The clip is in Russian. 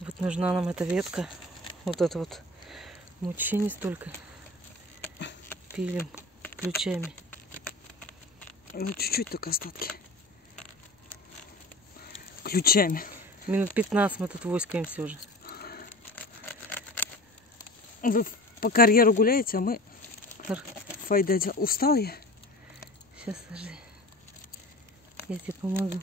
Вот нужна нам эта ветка. Вот это вот мучение столько. Пилим ключами. Ну, чуть-чуть только остатки. Ключами. Минут 15 мы тут воскаемся уже. Вы по карьеру гуляете, а мы... Файдадя. Устал я? Сейчас, сажи. Я тебе помогу.